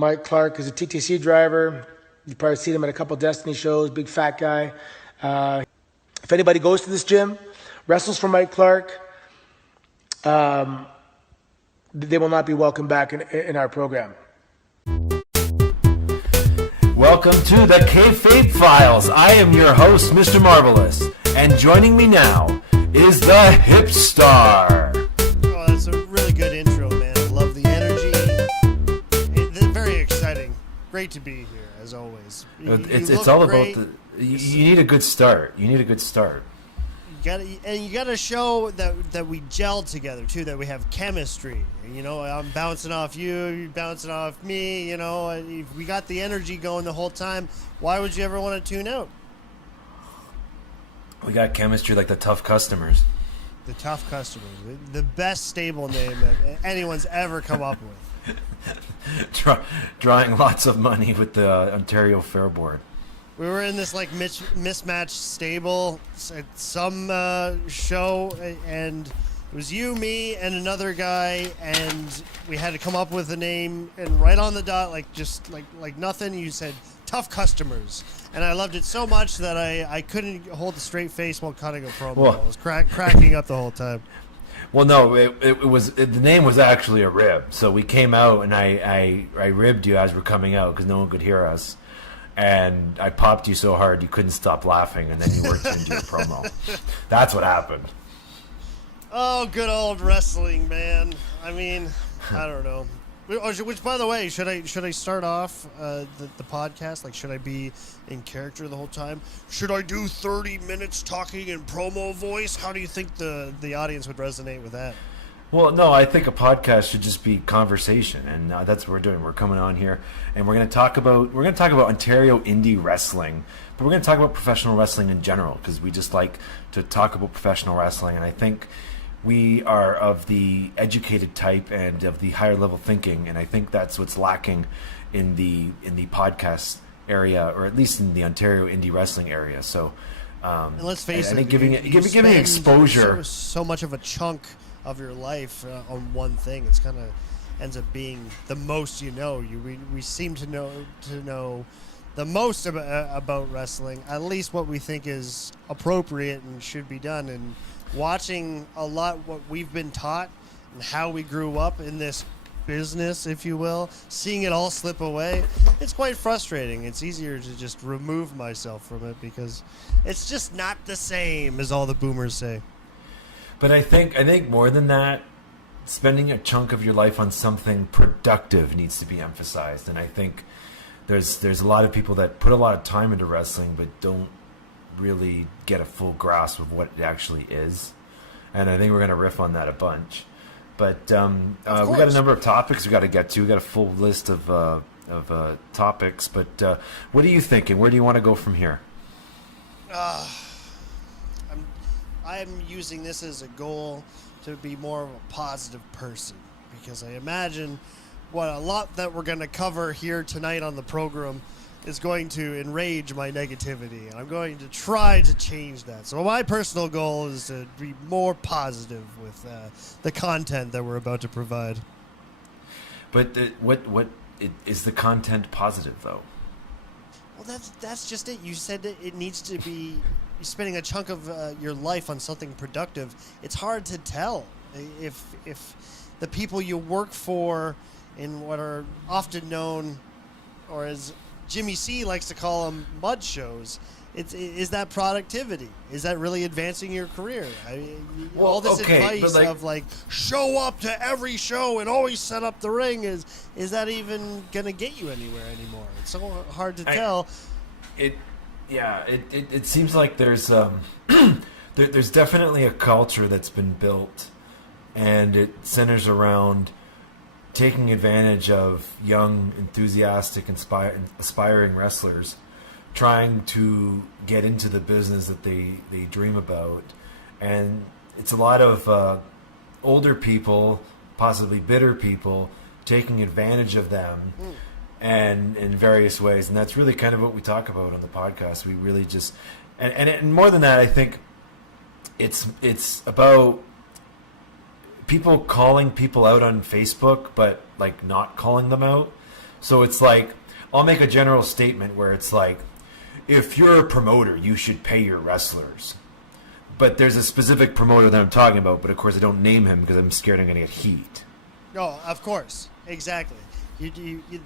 Mike Clark is a TTC driver. You've probably seen him at a couple Destiny shows, big fat guy. If anybody goes to this gym, wrestles for Mike Clark, they will not be welcome back in our program. Welcome to the Kayfabe Files. I am your host, Mr. Marvelous, and joining me now is the Hip Star. Oh, that's a really good intro, man. I love the energy. It's very exciting. Great to be here, as always. It's all great. About you need a good start. You need a good start. You gotta show that we gel together too. That we have chemistry. You know, I'm bouncing off you, you're bouncing off me. You know, if we got the energy going the whole time, why would you ever want to tune out? We got chemistry like the Tough Customers. The Tough Customers, the best stable name that anyone's ever come up with. Drawing lots of money with the Ontario Fair Board. We were in this like mismatched stable at some show, and it was you, me, and another guy, and we had to come up with a name. And right on the dot, like nothing, you said Tough Customers, and I loved it so much that I couldn't hold a straight face while cutting a promo. I was cracking up the whole time. Well, no, the name was actually a rib. So we came out, and I ribbed you as we're coming out because no one could hear us. And I popped you so hard you couldn't stop laughing, and then you worked into your promo. That's what happened. Oh, good old wrestling, man. I mean, I don't know. Which, by the way, should I start off the podcast? Like, should I be in character the whole time? Should I do 30 minutes talking in promo voice? How do you think the audience would resonate with that? Well, no, I think a podcast should just be conversation, and that's what we're doing. We're coming on here, and we're going to talk about Ontario indie wrestling, but we're going to talk about professional wrestling in general because we just like to talk about professional wrestling, and I think we are of the educated type and of the higher level thinking, and I think that's what's lacking in the podcast area, or at least in the Ontario indie wrestling area. So, and let's face it, giving exposure so much of a chunk of your life on one thing, it's kind of ends up being the most you know. We seem to know the most about wrestling, at least what we think is appropriate and should be done. And watching a lot what we've been taught and how we grew up in this business, if you will, seeing it all slip away, it's quite frustrating. It's easier to just remove myself from it because it's just not the same as all the boomers say. But I think more than that, spending a chunk of your life on something productive needs to be emphasized. And I think there's a lot of people that put a lot of time into wrestling but don't really get a full grasp of what it actually is. And I think we're going to riff on that a bunch. But we got a number of topics we got to get to. We got a full list of topics. But what are you thinking? Where do you want to go from here? I'm using this as a goal to be more of a positive person because I imagine what a lot that we're going to cover here tonight on the program is going to enrage my negativity. I'm going to try to change that. So my personal goal is to be more positive with the content that we're about to provide. But what is the content positive though? Well, that's just it. You said that it needs to be. You're spending a chunk of your life on something productive. It's hard to tell if the people you work for in what are often known, or as Jimmy C likes to call them, mud shows. Is that productivity? Is that really advancing your career? All this advice of show up to every show and always set up the ring is that even gonna get you anywhere anymore? It's so hard to tell. It seems like there's there's definitely a culture that's been built, and it centers around taking advantage of young, enthusiastic, aspiring wrestlers trying to get into the business that they dream about. And it's a lot of older people, possibly bitter people, taking advantage of them and in various ways. And that's really kind of what we talk about on the podcast. We really just and more than that, I think it's about people calling people out on Facebook, but like not calling them out. So it's like, I'll make a general statement where it's like, if you're a promoter, you should pay your wrestlers. But there's a specific promoter that I'm talking about, but of course I don't name him because I'm scared I'm going to get heat. Oh, of course. Exactly.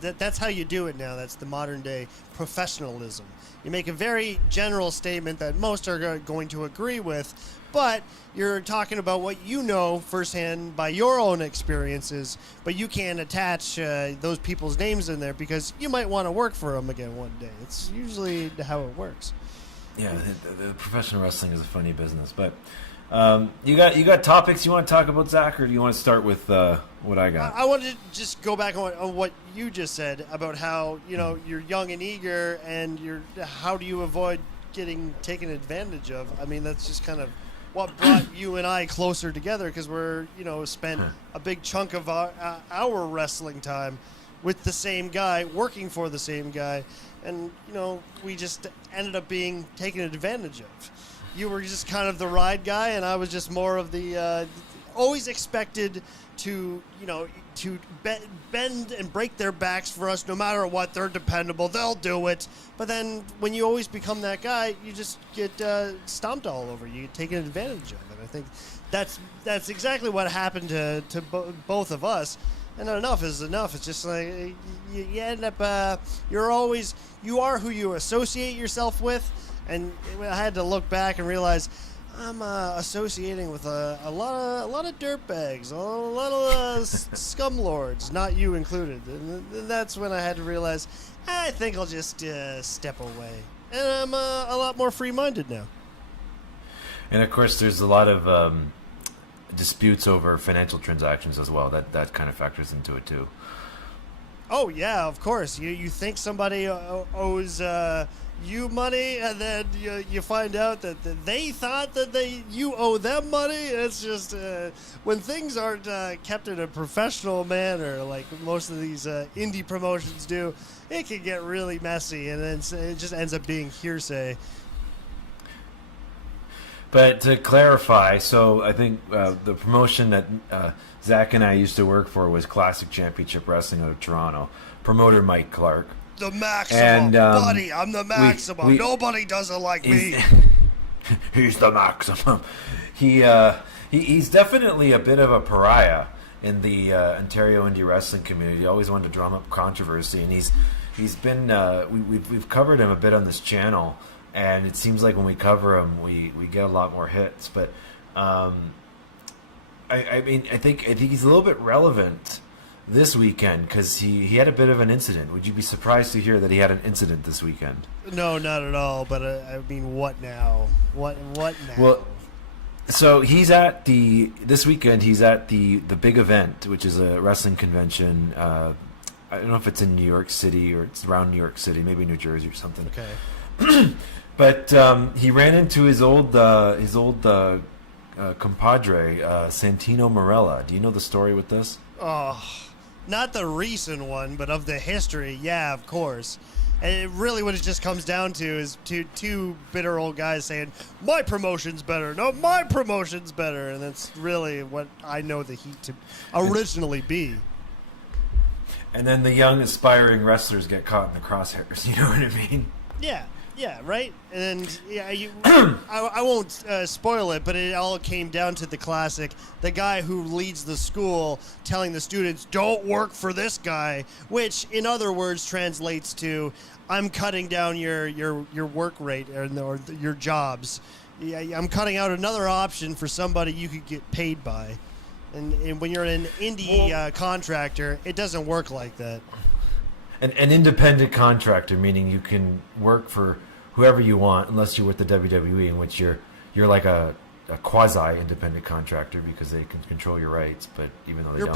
That's how you do it now. That's the modern day professionalism. You make a very general statement that most are going to agree with, but you're talking about what you know firsthand by your own experiences, but you can't attach those people's names in there because you might want to work for them again one day. It's usually how it works. Yeah, the professional wrestling is a funny business, but you got topics you want to talk about, Zach, or do you want to start with what I got? I wanted to just go back on what you just said about how you're young and eager, and how do you avoid getting taken advantage of? I mean, that's just kind of what brought you and I closer together, because we're spent a big chunk of our wrestling time with the same guy, working for the same guy, and we just ended up being taken advantage of. You were just kind of the ride guy, and I was just more of the always expected to bend and break their backs for us no matter what. They're dependable. They'll do it. But then when you always become that guy, you just get stomped all over. You get taken advantage of. And I think that's exactly what happened to both of us. And enough is enough. It's just like you end up you are who you associate yourself with. And I had to look back and realize I'm associating with a lot of dirtbags, a lot of scumlords, not you included. And that's when I had to realize I think I'll just step away. And I'm a lot more free-minded now. And of course, there's a lot of disputes over financial transactions as well. That kind of factors into it too. Oh yeah, of course. You think somebody owes you money, and then you find out that they thought that you owe them money. It's just when things aren't kept in a professional manner, like most of these indie promotions do, it can get really messy, and then it just ends up being hearsay. But to clarify, so I think the promotion that Zach and I used to work for was Classic Championship Wrestling out of Toronto. Promoter Mike Clark. The maximum, buddy. I'm the maximum. Nobody does it like me. He's the maximum. He's definitely a bit of a pariah in the Ontario indie wrestling community. He always wanted to drum up controversy, and he's been we've covered him a bit on this channel, and it seems like when we cover him, we get a lot more hits. But I think he's a little bit relevant this weekend because he had a bit of an incident. Would you be surprised to hear that he had an incident this weekend? No, not at all. But I mean, what now? What now? Well, so this weekend he's at the big event, which is a wrestling convention. I don't know if it's in New York City or it's around New York City, maybe New Jersey or something. Okay. But he ran into his old compadre, Santino Marella. Do you know the story with this? Oh, not the recent one, but of the history. Yeah, of course. And it really what it just comes down to is two bitter old guys saying, my promotion's better. No, my promotion's better. And that's really what I know the Heat to originally be. And then the young aspiring wrestlers get caught in the crosshairs. You know what I mean? Yeah, right? And yeah, I won't spoil it, but it all came down to the classic, the guy who leads the school telling the students, don't work for this guy, which in other words translates to, I'm cutting down your work rate or your jobs. I'm cutting out another option for somebody you could get paid by. And when you're an indie contractor, it doesn't work like that. An independent contractor, meaning you can work for whoever you want, unless you're with the WWE, in which you're like a quasi-independent contractor because they can control your rights, but even though they don't.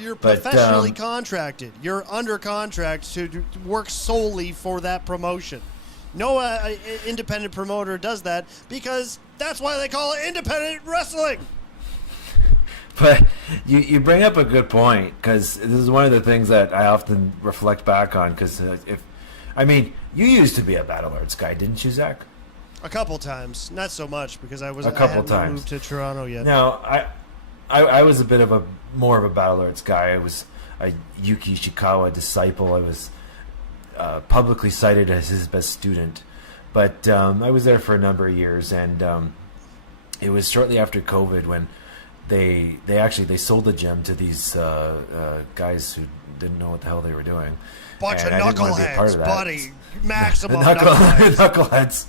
You're professionally contracted. You're under contract to work solely for that promotion. No independent promoter does that because that's why they call it independent wrestling. But you bring up a good point, because this is one of the things that I often reflect back on, because you used to be a Battle Arts guy, didn't you, Zach? A couple times. Not so much, because I hadn't moved to Toronto yet. No, I was a bit of more of a Battle Arts guy. a Yuki Ishikawa disciple. I was publicly cited as his best student. But I was there for a number of years, and it was shortly after COVID when they sold the gym to these guys who didn't know what the hell they were doing. Bunch And of I didn't want to be a part of knuckleheads, that. buddy. Maximum knuckleheads. Knuckleheads.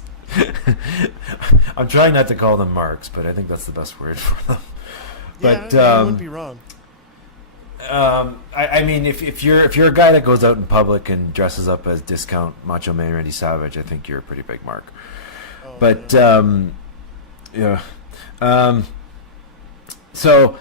I'm trying not to call them marks, but I think that's the best word for them. Yeah, But you wouldn't be wrong. I mean, if you're a guy that goes out in public and dresses up as discount Macho Man Randy Savage, I think you're a pretty big mark. Oh, But yeah. So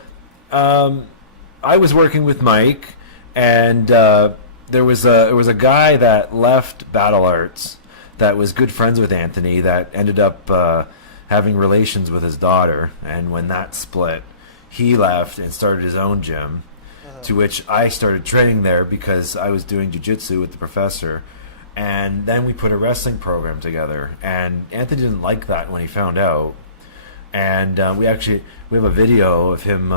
I was working with Mike, and there was a guy that left Battle Arts that was good friends with Anthony that ended up having relations with his daughter, and when that split, he left and started his own gym. To which I started training there because I was doing jiu-jitsu with the professor, and then we put a wrestling program together. And Anthony didn't like that when he found out, and we have a video of him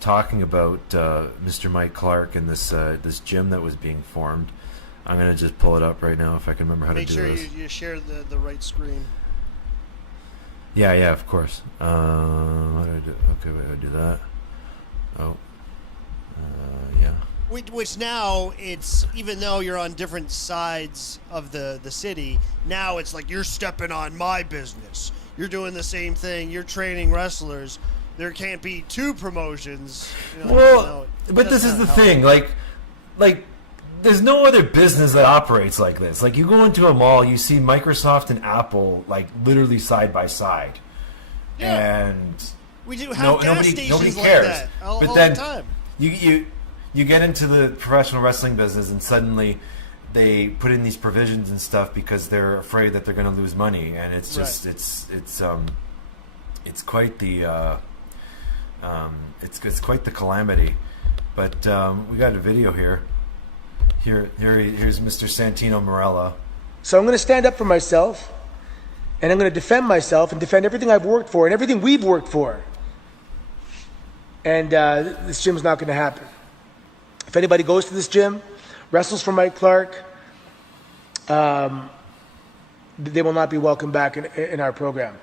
talking about Mr. Mike Clark and this gym that was being formed. I'm gonna just pull it up right now if I can remember how to do this. Make sure you share the right screen. Yeah, of course. What do I do? Okay, wait, I do that. Oh. Yeah. Which now it's, even though you're on different sides of the city, now it's like you're stepping on my business. You're doing the same thing. You're training wrestlers. There can't be two promotions. Well, but this is the thing. Like, there's no other business that operates like this. Like, you go into a mall, you see Microsoft and Apple like literally side by side, and we do have gas stations nobody like cares. that all then the time. You get into the professional wrestling business, and suddenly they put in these provisions and stuff because they're afraid that they're going to lose money, and it's just it's quite the it's quite the calamity. But we got a video here. Here's Mr. Santino Marella. So I'm going to stand up for myself, and I'm going to defend myself and defend everything I've worked for and everything we've worked for. And this gym's not going to happen. If anybody goes to this gym, wrestles for Mike Clark, they will not be welcome back in our program.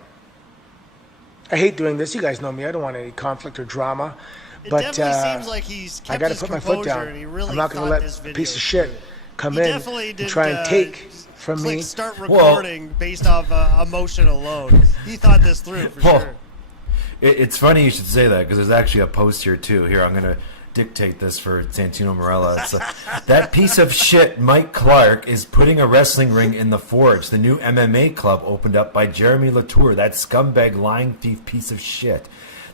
I hate doing this. You guys know me. I don't want any conflict or drama. It but definitely seems like he's kept I got to his put my foot composure, down. and he really I'm not going to thought let this a video piece of shit come He in definitely and did, try and take from me. Start recording based off emotion alone. He thought this through for sure. It's funny you should say that because there's actually a post here too. Here, I'm going to dictate this for Santino Marella. It's that piece of shit Mike Clark is putting a wrestling ring in the Forge, the new MMA club opened up by Jeremy Latour, that scumbag lying thief piece of shit.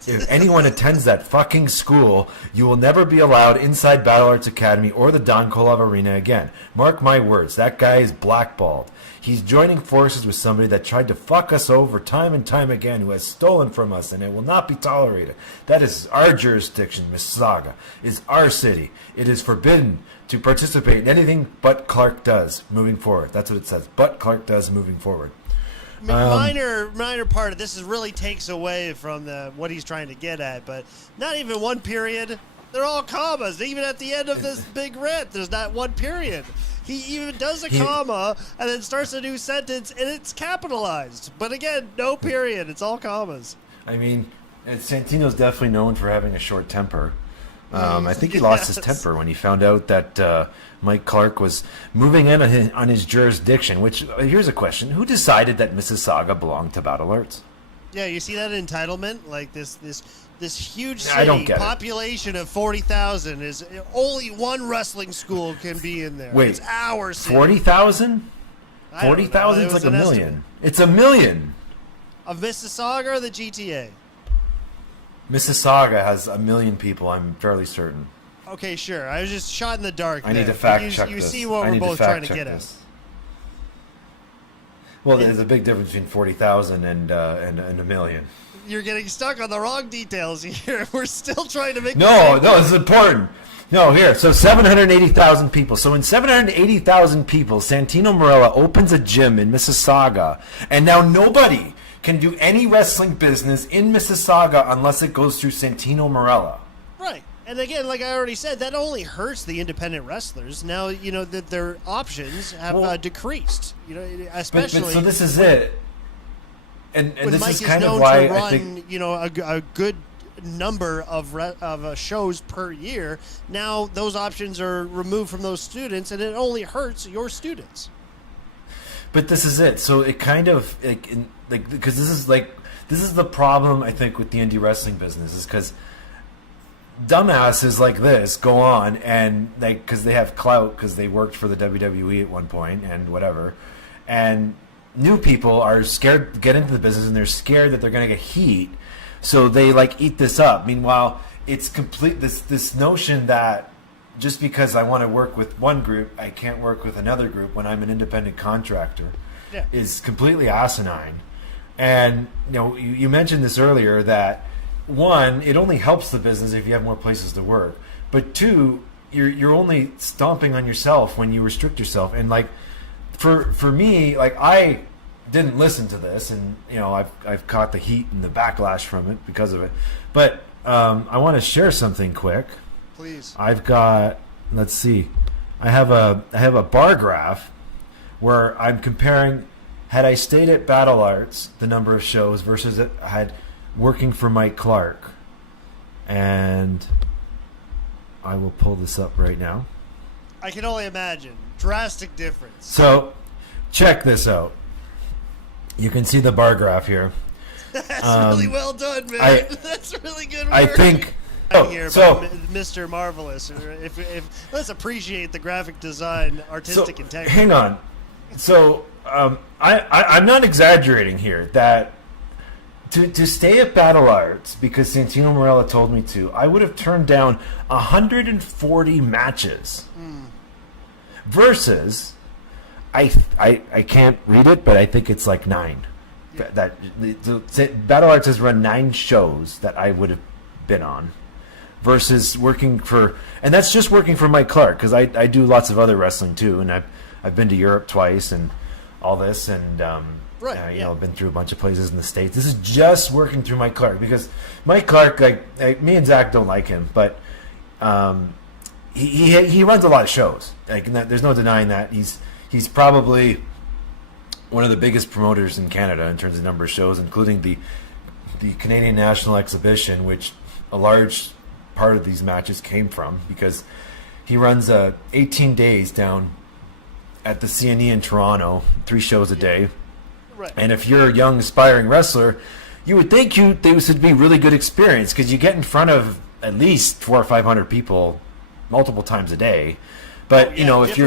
If anyone attends that fucking school, you will never be allowed inside Battle Arts Academy or the Don Kolov Arena again. Mark my words, that guy is blackballed. He's joining forces with somebody that tried to fuck us over time and time again, who has stolen from us, and it will not be tolerated. That is our jurisdiction, Mississauga. It's our city. It is forbidden to participate in anything but Clark does moving forward. That's what it says. But Clark does moving forward. Minor part of this really takes away from what he's trying to get at, but not even one period. They're all commas. Even at the end of this big rant, there's not one period. He even does a comma and then starts a new sentence, and it's capitalized. But again, no period. It's all commas. I mean, Santino's definitely known for having a short temper. I think he lost his temper when he found out that Mike Clark was moving in on his jurisdiction. Which, here's a question: who decided that Mississauga belonged to Battle Arts? Yeah, you see that entitlement? Like this huge city, I don't get population of 40,000 is only one wrestling school can be in there. Wait, it's our city. 40,000? 40,000 is like a million. Estimate. It's a million. Of Mississauga or the GTA? Mississauga has 1 million people, I'm fairly certain. Okay, sure. I was just shot in the dark. I need to fact check this. You this. see what we're both trying to get at. Well, there's a big difference between 40,000 and 1 million. You're getting stuck on the wrong details here. We're still trying to make No, this is important. No, here. So 780,000 people. So in 780,000 people, Santino Marella opens a gym in Mississauga, and now nobody can do any wrestling business in Mississauga unless it goes through Santino Marella. Right. And again, like I already said, that only hurts the independent wrestlers. Now, that their options have decreased. Especially. So this is it. And when this Mike is kind known of why to run, I think a good number of shows per year. Now those options are removed from those students, and it only hurts your students. But this is it. So it kind of because this is the problem I think with the indie wrestling business is because dumbasses like this go on and because they have clout because they worked for the WWE at one point and whatever, and new people are scared to get into the business and they're scared that they're going to get heat, so they eat this up. Meanwhile, it's complete this notion that just because I want to work with one group, I can't work with another group when I'm an independent contractor is completely asinine. And you mentioned this earlier that one, it only helps the business if you have more places to work. But two, you're only stomping on yourself when you restrict yourself. And for me, I didn't listen to this, and I've caught the heat and the backlash from it because of it. But I want to share something quick. Please. I've got, let's see, I have a bar graph where I'm comparing, had I stayed at Battle Arts, the number of shows versus I had working for Mike Clark. And I will pull this up right now. I can only imagine. Drastic difference. So check this out. You can see the bar graph here. That's really well done, man. That's really good work. I think... Here about Mr. Marvelous. If let's appreciate the graphic design, artistic integrity. Hang on. So I'm not exaggerating here. That to stay at Battle Arts because Santino Marella told me to, I would have turned down 140 matches. Versus, I can't read it, but I think it's 9. Yeah. Battle Arts has run 9 shows that I would have been on. Versus working for, and that's just working for Mike Clark, because I do lots of other wrestling too, and I've been to Europe twice and all this, and I've been through a bunch of places in the States. This is just working through Mike Clark, because Mike Clark, me and Zach don't like him, but he runs a lot of shows. There's no denying that. He's probably one of the biggest promoters in Canada in terms of number of shows, including the Canadian National Exhibition, which a large part of these matches came from, because he runs 18 days down at the CNE in Toronto, 3 shows a day. Right. And if you're a young aspiring wrestler, you would think this would be a really good experience, because you get in front of at least 400 or 500 people multiple times a day. But if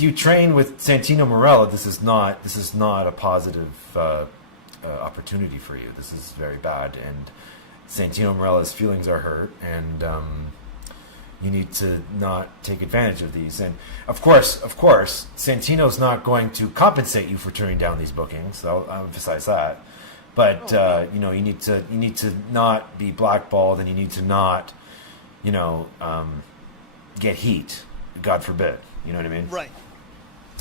you train with Santino Marella, this is not a positive opportunity for you. This is very bad, and Santino Marella's feelings are hurt, and you need to not take advantage of these. And of course, Santino's not going to compensate you for turning down these bookings. I'll emphasize that. But you need to not be blackballed, and you need to not, get heat. God forbid. You know what I mean? Right.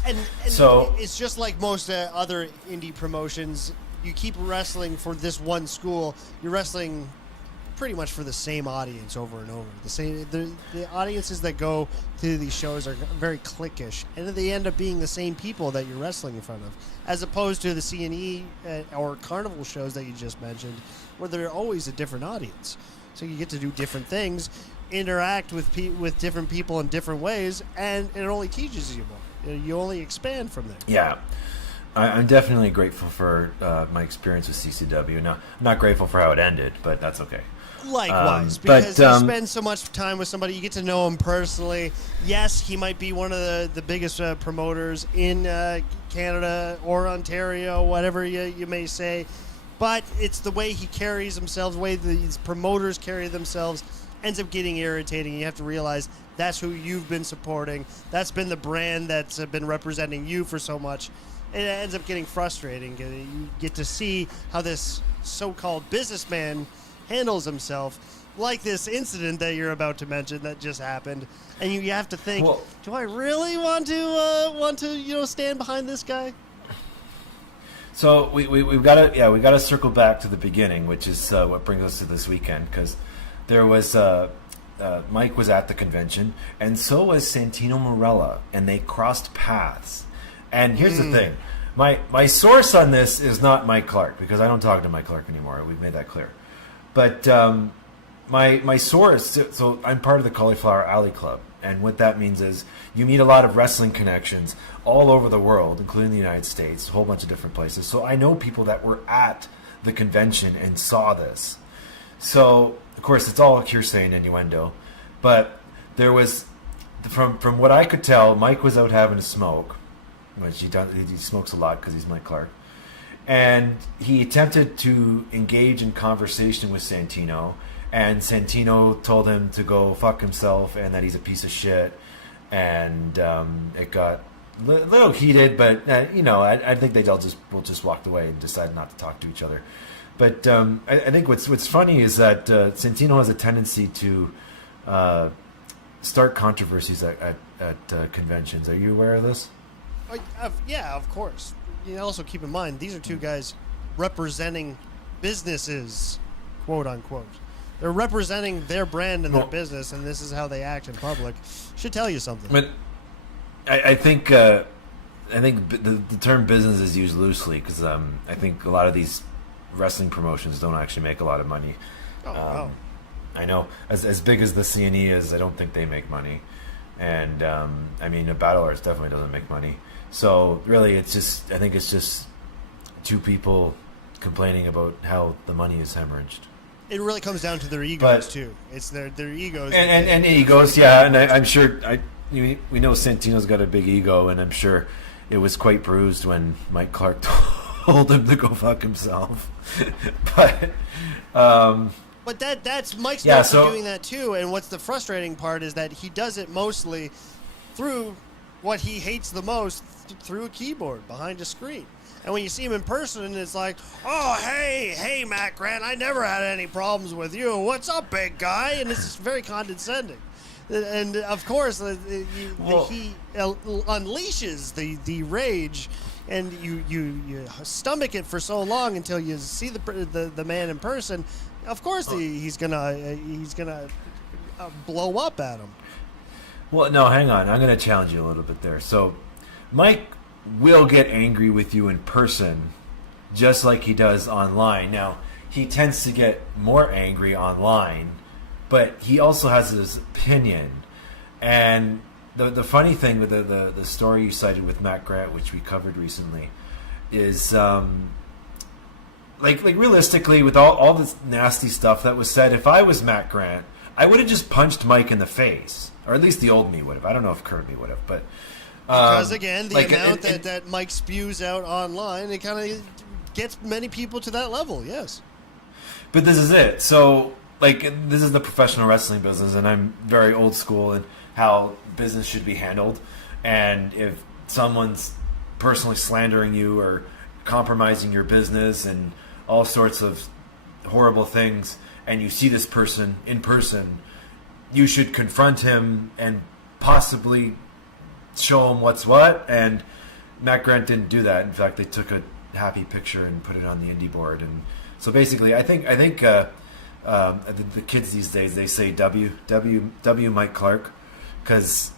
And so it's just like most other indie promotions. You keep wrestling for this one school. You're wrestling pretty much for the same audience over and over. The audiences that go to these shows are very cliquish, and they end up being the same people that you're wrestling in front of, as opposed to the CNE or Carnival shows that you just mentioned, where they're always a different audience. So you get to do different things, interact with different people in different ways, and it only teaches you more. You only expand from there. Yeah. I'm definitely grateful for my experience with CCW. Now, I'm not grateful for how it ended, but that's okay. Likewise, because you spend so much time with somebody, you get to know him personally. Yes, he might be one of the biggest promoters in Canada or Ontario, whatever you may say, but it's the way he carries himself, the way these promoters carry themselves, ends up getting irritating. You have to realize that's who you've been supporting. That's been the brand that's been representing you for so much. It ends up getting frustrating. You get to see how this so-called businessman handles himself, like this incident that you're about to mention that just happened, and you have to think, do I really want to stand behind this guy? So we've got to circle back to the beginning, which is what brings us to this weekend, because there was Mike was at the convention, and so was Santino Marella, and they crossed paths. And here's the thing: my source on this is not Mike Clark, because I don't talk to Mike Clark anymore. We've made that clear. But my source, so I'm part of the Cauliflower Alley Club, and what that means is you meet a lot of wrestling connections all over the world, including the United States, a whole bunch of different places. So I know people that were at the convention and saw this. So, of course, it's all hearsay and innuendo, but there was, from what I could tell, Mike was out having a smoke, which he smokes a lot because he's Mike Clark, and he attempted to engage in conversation with Santino, and Santino told him to go fuck himself and that he's a piece of shit, and it got a little heated, but I think they all just walked away and decided not to talk to each other. But I think what's funny is that Santino has a tendency to start controversies at conventions. Are you aware of this? Yeah, of course. You also keep in mind, these are two guys representing businesses, quote unquote. They're representing their brand and their business, and this is how they act in public. Should tell you something. But I think the term business is used loosely, because I think a lot of these wrestling promotions don't actually make a lot of money. No. I know, as big as the CNE is, I don't think they make money, and a Battle Arts definitely doesn't make money. So really, I think it's just two people complaining about how the money is hemorrhaged. It really comes down to their egos too. It's their egos and egos, yeah. And I'm sure we know Santino's got a big ego, and I'm sure it was quite bruised when Mike Clark told him to go fuck himself. But that's Mike's known for doing that too. And what's the frustrating part is that he does it mostly through what he hates the most, through a keyboard behind a screen. And when you see him in person, it's like, oh, hey, Matt Grant, I never had any problems with you. What's up, big guy? And it's very condescending. And, of course, he unleashes the rage, and you stomach it for so long until you see the man in person. Of course, he's gonna blow up at him. Well, no, hang on. I'm going to challenge you a little bit there. So, Mike will get angry with you in person, just like he does online. Now, he tends to get more angry online, but he also has his opinion. And the funny thing with the story you cited with Matt Grant, which we covered recently, is like realistically, with all this nasty stuff that was said, if I was Matt Grant, I would have just punched Mike in the face, or at least the old me would have. I don't know if current me would have, but because again, the amount that Mike spews out online, it kind of gets many people to that level. Yes, but this is it. So, this is the professional wrestling business, and I'm very old school in how business should be handled. And if someone's personally slandering you or compromising your business and all sorts of horrible things, and you see this person in person, you should confront him and possibly show him what's what. And Matt Grant didn't do that. In fact, they took a happy picture and put it on the indie board. And so basically, I think the kids these days, they say W Mike Clark, because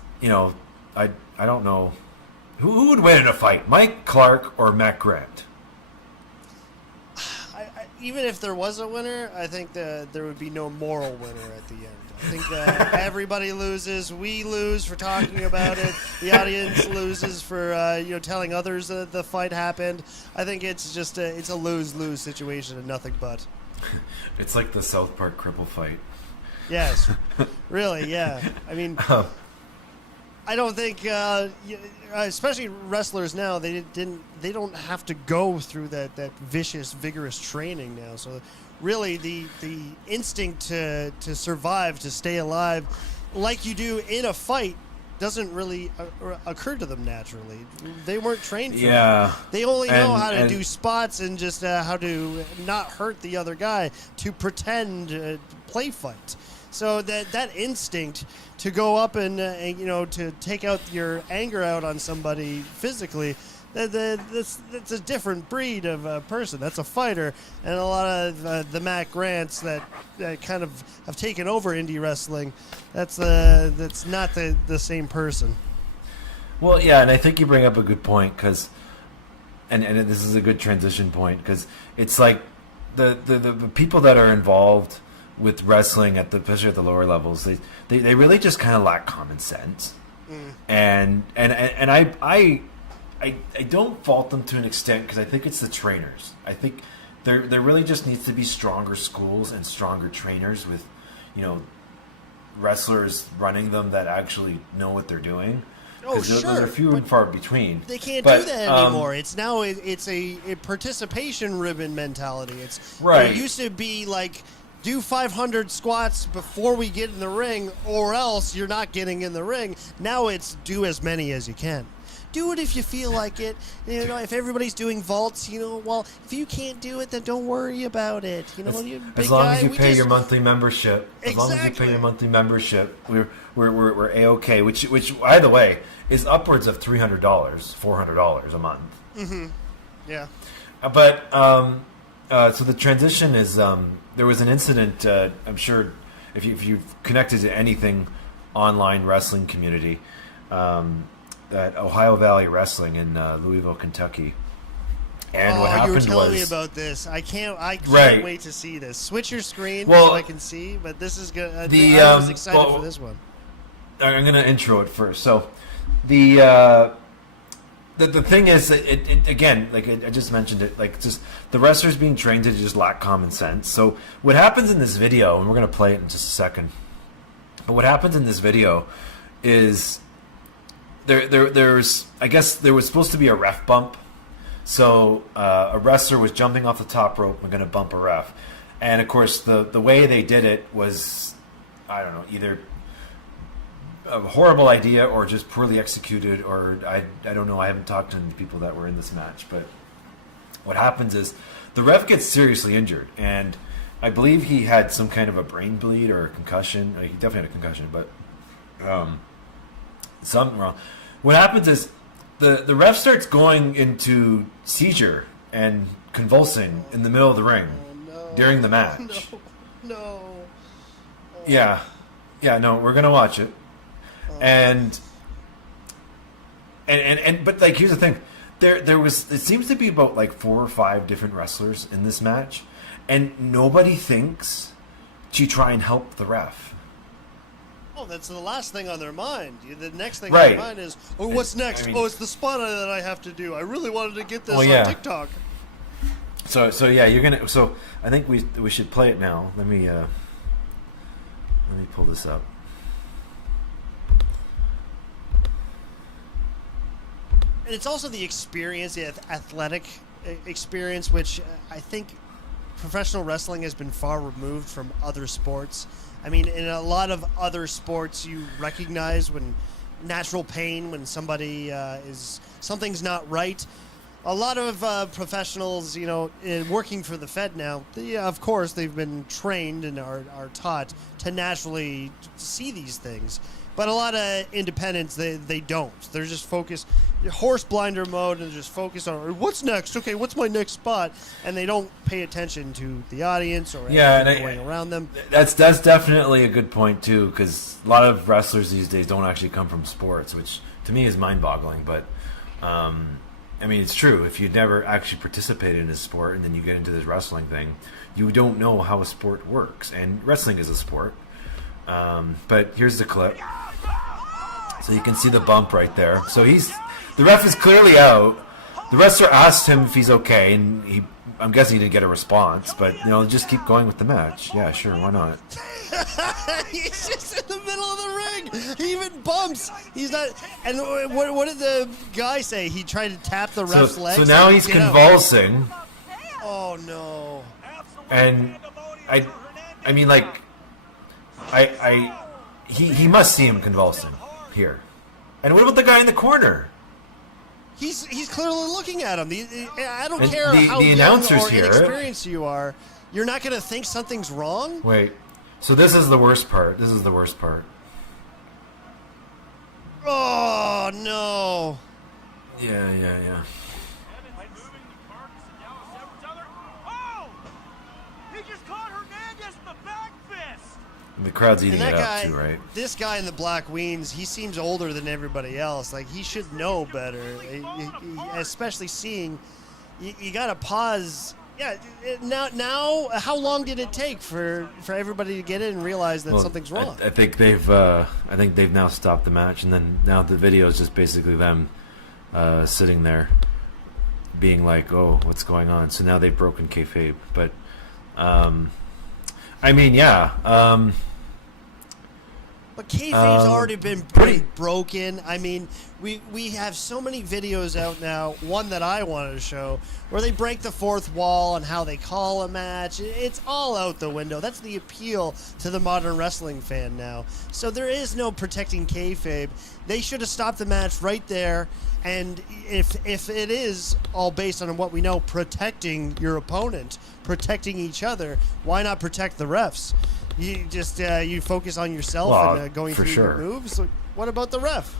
I don't know who would win in a fight, Mike Clark or Matt Grant. Even if there was a winner, I think that there would be no moral winner at the end. I think that everybody loses. We lose for talking about it. The audience loses for telling others that the fight happened. I think it's just it's a lose-lose situation and nothing but. It's like the South Park cripple fight. Yes, really, yeah. I mean, I don't think, especially wrestlers now, they don't have to go through that vicious, vigorous training now. So, really, the instinct to survive, to stay alive, like you do in a fight, doesn't really occur to them naturally. They weren't trained for that. They only know how to do spots and just how to not hurt the other guy, to pretend play fight. So that instinct to go up and to take out your anger out on somebody physically, That's a different breed of person. That's a fighter, and a lot of the Matt Grants that kind of have taken over indie wrestling. That's not the same person. Well, yeah, and I think you bring up a good point because, and this is a good transition point because it's like the people that are involved with wrestling especially at the lower levels, they really just kind of lack common sense, and I don't fault them to an extent because I think it's the trainers. I think there really just needs to be stronger schools and stronger trainers with, wrestlers running them that actually know what they're doing. Oh, sure. Those are few and far between. They can't do that anymore. It's now it's a participation ribbon mentality. It's right. It used to be like do 500 squats before we get in the ring, or else you're not getting in the ring. Now it's do as many as you can. Do it if you feel like it. If everybody's doing vaults, well, if you can't do it, then don't worry about it. As long as you pay your monthly membership. Exactly. As long as you pay your monthly membership, we're A-okay. Which by the way, is upwards of $300, $400 a month. Mm-hmm. Yeah. But so the transition is there was an incident. I'm sure if you've connected to anything online wrestling community. At Ohio Valley Wrestling in Louisville, Kentucky. And what happened was... you were telling me about this. I can't wait to see this. Switch your screen so I can see, but this is good. I was excited for this one. I'm going to intro it first. So, the thing is, it again, like I just mentioned it, like just the wrestlers being trained to just lack common sense. So, what happens in this video, and we're going to play it in just a second, but what happens in this video is... There's I guess there was supposed to be a ref bump, so a wrestler was jumping off the top rope and going to bump a ref, and of course the way they did it was, I don't know, either a horrible idea or just poorly executed, or I don't know. I haven't talked to any people that were in this match, but what happens is the ref gets seriously injured, and I believe he had some kind of a brain bleed or a concussion. He definitely had a concussion, but something wrong. What happens is the ref starts going into seizure and convulsing in the middle of the ring during the match. No. Yeah, no, we're gonna watch it, and but like here's the thing, it seems to be about like 4 or 5 different wrestlers in this match, and nobody thinks to try and help the ref. Oh, that's the last thing on their mind. The next thing right. on their mind is, what's next? It's the spot that I have to do. I really wanted to get this on TikTok. So yeah, you're gonna. So I think we should play it now. Let me pull this up. And it's also the experience, the athletic experience, which I think professional wrestling has been far removed from other sports. I mean, in a lot of other sports, you recognize when natural pain, when something's not right. A lot of professionals, working for the Fed now, of course, they've been trained and are taught to naturally see these things. But a lot of independents, they don't. They're just focused, horse blinder mode, and just focus on what's next. Okay, what's my next spot? And they don't pay attention to the audience or anything going around them. That's definitely a good point too, because a lot of wrestlers these days don't actually come from sports, which to me is mind-boggling. But I mean, it's true. If you never actually participated in a sport and then you get into this wrestling thing, you don't know how a sport works. And wrestling is a sport. But here's the clip. So you can see the bump right there. So the ref is clearly out. The wrestler asked him if he's okay, and I'm guessing he didn't get a response, but just keep going with the match. Yeah, sure, why not? He's just in the middle of the ring. He even bumps. He's not. And what did the guy say? He tried to tap the ref's legs. So now he's convulsing. Oh no. And I mean, like, he must see him convulsing here. And what about the guy in the corner? He's clearly looking at him. I don't care how the young announcers or here, inexperienced you are. You're not going to think something's wrong? Wait. So this is the worst part. Oh, no. Yeah. yeah. The crowd's eating it up too, right? This guy in the black Weens, he seems older than everybody else. Like, he should know better, especially seeing. You got to pause. Yeah. Now, how long did it take for everybody to get in and realize that something's wrong? I think they've now stopped the match, and then now the video is just basically them sitting there, being like, "Oh, what's going on?" So now they've broken kayfabe, but. I mean, yeah. But kayfabe's already been pretty broken. I mean, we have so many videos out now. One that I wanted to show where they break the fourth wall and how they call a match. It's all out the window. That's the appeal to the modern wrestling fan now. So there is no protecting kayfabe. They should have stopped the match right there. And if it is all based on what we know, protecting your opponent, protecting each other, why not protect the refs? You just you focus on yourself and going through your moves. What about the ref?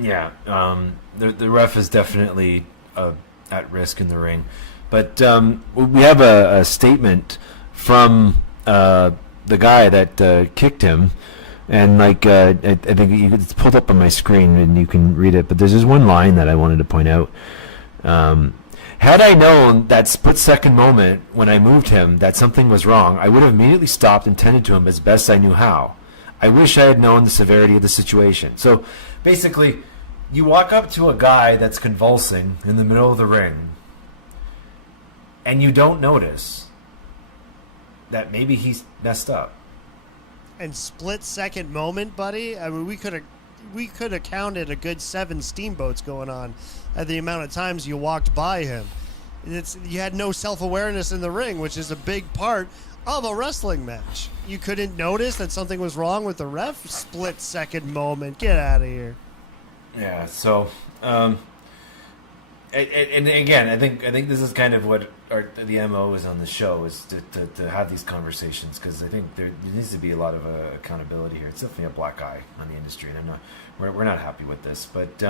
Yeah, the ref is definitely at risk in the ring, but we have a statement from the guy that kicked him. And I think it's pulled up on my screen and you can read it. But there's this one line that I wanted to point out. Had I known that split-second moment when I moved him that something was wrong, I would have immediately stopped and tended to him as best I knew how. I wish I had known the severity of the situation. So basically, you walk up to a guy that's convulsing in the middle of the ring, and you don't notice that maybe he's messed up. And split-second moment, buddy. I mean, we could have counted a good 7 steamboats going on at the amount of times you walked by him. You had no self-awareness in the ring, which is a big part of a wrestling match. You couldn't notice that something was wrong with the ref. Split-second moment. Get out of here. Yeah. So, and again, I think this is kind of what the MO is on the show, is to have these conversations, because I think there needs to be a lot of accountability here. It's definitely a black eye on the industry, and we're not happy with this. But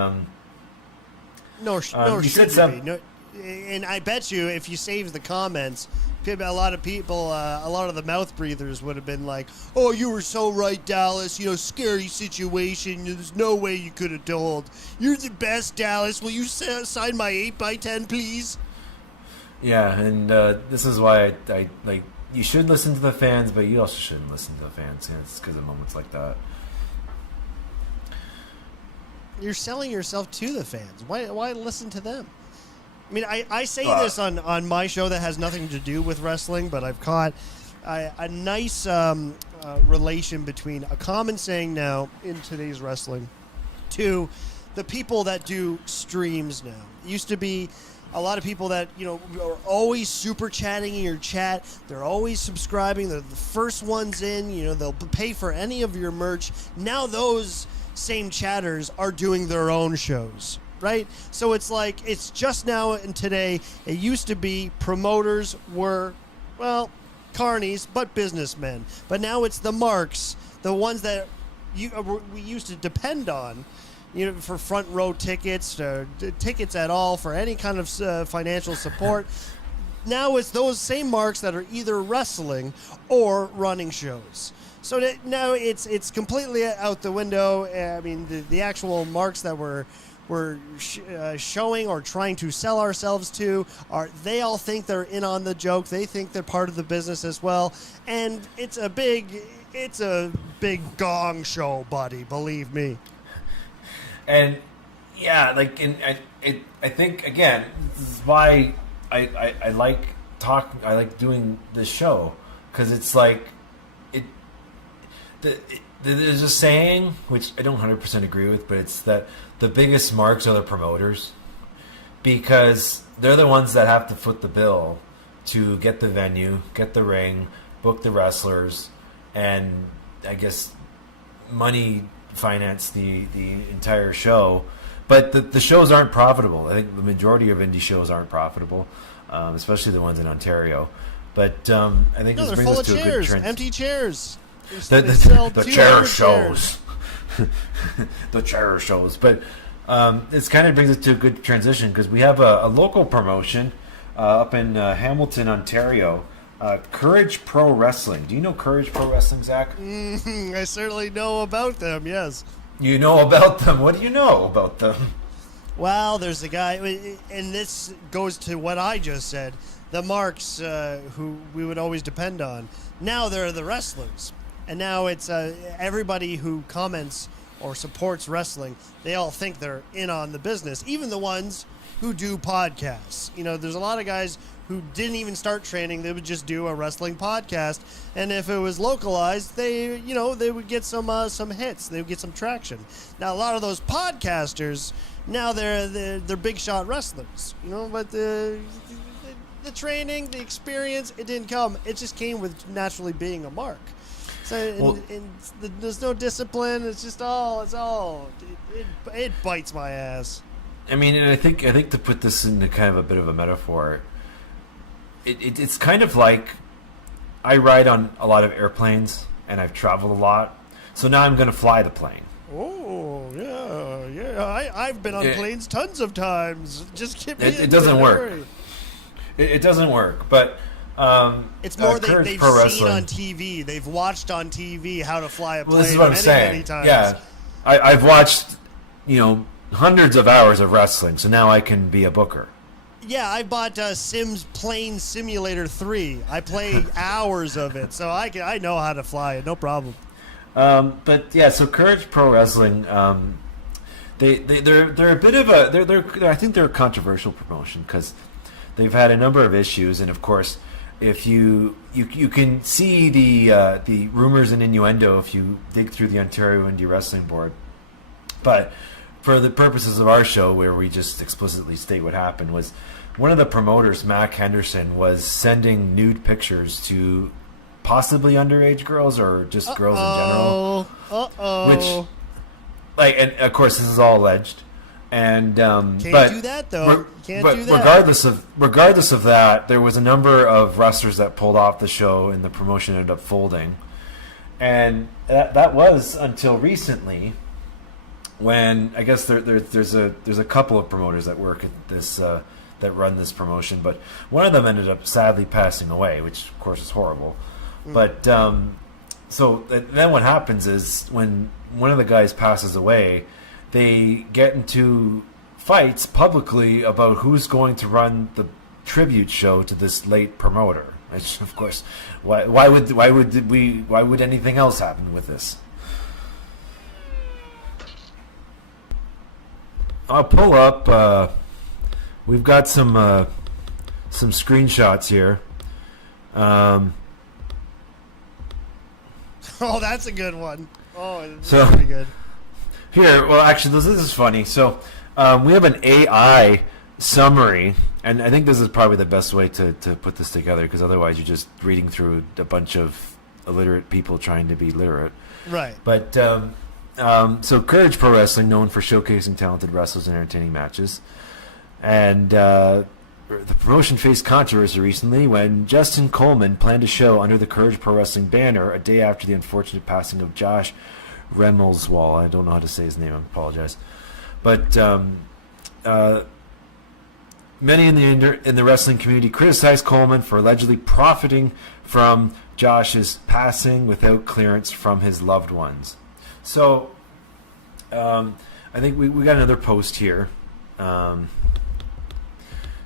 and I bet you if you save the comments, a lot of people, a lot of the mouth breathers would have been like, "Oh, you were so right, Dallas. Scary situation. There's no way you could have told. You're the best, Dallas. Will you sign my 8x10, please?" Yeah, and this is why I like. You should listen to the fans, but you also shouldn't listen to the fans. It's because of moments like that. You're selling yourself to the fans. Why listen to them? I mean, I say this on my show that has nothing to do with wrestling, but I've caught a nice relation between a common saying now in today's wrestling to the people that do streams now. It used to be a lot of people that, are always super chatting in your chat. They're always subscribing. They're the first ones in. They'll pay for any of your merch. Now those same chatters are doing their own shows, right? So it's like, it's just now and today. It used to be promoters were, carnies, but businessmen. But now it's the marks, the ones that we used to depend on, for front row tickets, tickets at all, for any kind of financial support. Now it's those same marks that are either wrestling or running shows. So now it's completely out the window. I mean, the actual marks that we're showing or trying to sell ourselves to they all think they're in on the joke. They think they're part of the business as well, and it's a big gong show, buddy. Believe me. And yeah, I think again, this is why I like doing this show, because it's like there's a saying, which I don't 100% agree with, but it's that the biggest marks are the promoters, because they're the ones that have to foot the bill to get the venue, get the ring, book the wrestlers, and I guess money finance the entire show. But the shows aren't profitable. I think the majority of indie shows aren't profitable, especially the ones in Ontario. But I think this brings us to a good trend. Empty chairs. The chair shows. The chair shows. But this kind of brings us to a good transition because we have a local promotion up in Hamilton, Ontario. Courage Pro Wrestling. Do you know Courage Pro Wrestling, Zach? I certainly know about them, yes. You know about them. What do you know about them? Well, there's a guy, and this goes to what I just said. The marks who we would always depend on. Now they're the wrestlers. And now it's everybody who comments or supports wrestling, they all think they're in on the business. Even the ones who do podcasts. You know, there's a lot of guys who didn't even start training. They would just do a wrestling podcast. And if it was localized, they would get some hits. They would get some traction. Now, a lot of those podcasters, now they're big shot wrestlers. You know, but the training, the experience, it didn't come. It just came with naturally being a mark. So there's no discipline. It's just it bites my ass. I mean, and I think to put this into kind of a bit of a metaphor, it's kind of like I ride on a lot of airplanes and I've traveled a lot, so now I'm going to fly the plane. Oh yeah. I've been on planes tons of times. Just give me. It doesn't work. It doesn't work, but. It's more they've seen on TV. They've watched on TV how to fly a plane. Well, this is what I'm saying. Many times. Yeah, I've watched hundreds of hours of wrestling, so now I can be a booker. Yeah, I bought Sims Plane Simulator 3. I played hours of it, so I know how to fly it, no problem. But yeah, so Courage Pro Wrestling, they're a bit of a I think they're a controversial promotion because they've had a number of issues, and of course, if you can see the rumors and innuendo if you dig through the Ontario Indie Wrestling Board, but for the purposes of our show, where we just explicitly state what happened, was one of the promoters, Mac Henderson, was sending nude pictures to possibly underage girls or just girls in general. Which, and of course, this is all alleged. And can't do that though. Regardless of that, there was a number of wrestlers that pulled off the show, and the promotion ended up folding. And that was until recently, when I guess there's a couple of promoters that work at this that run this promotion, but one of them ended up sadly passing away, which of course is horrible. But so then what happens is when one of the guys passes away, they get into fights publicly about who's going to run the tribute show to this late promoter. Which, of course, why would anything else happen with this? I'll pull up. We've got some screenshots here. Oh, that's a good one. Oh, that's pretty good. Here, well, actually, this is funny. So we have an AI summary, and I think this is probably the best way to put this together, because otherwise you're just reading through a bunch of illiterate people trying to be literate. Right. But so Courage Pro Wrestling, known for showcasing talented wrestlers and entertaining matches, and the promotion faced controversy recently when Justin Coleman planned a show under the Courage Pro Wrestling banner a day after the unfortunate passing of Josh Remelswall. I don't know how to say his name. I apologize. But many in the wrestling community criticized Coleman for allegedly profiting from Josh's passing without clearance from his loved ones. So I think we got another post here.